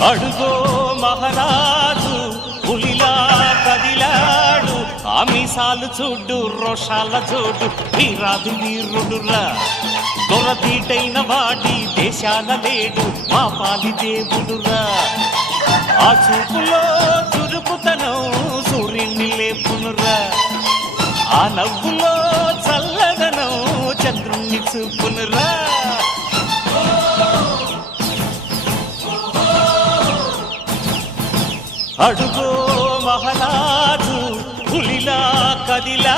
అడుగో మహారాజు పులిలా కదిలాడు, ఆమీసాలు చూడు రోషాల చూడు, వీరాది వీరుడురా. దొరతీటైన వాడి దేశాల లేడు, మా పాలి దేవుడురా. ఆ చూపులో చురుకుతనం సూర్యుని లేపునురా, ఆ నవ్వులో చల్లదనం చంద్రుణ్ణి చూపునురా. అడుగో మహారాజు పులిలా కదిలా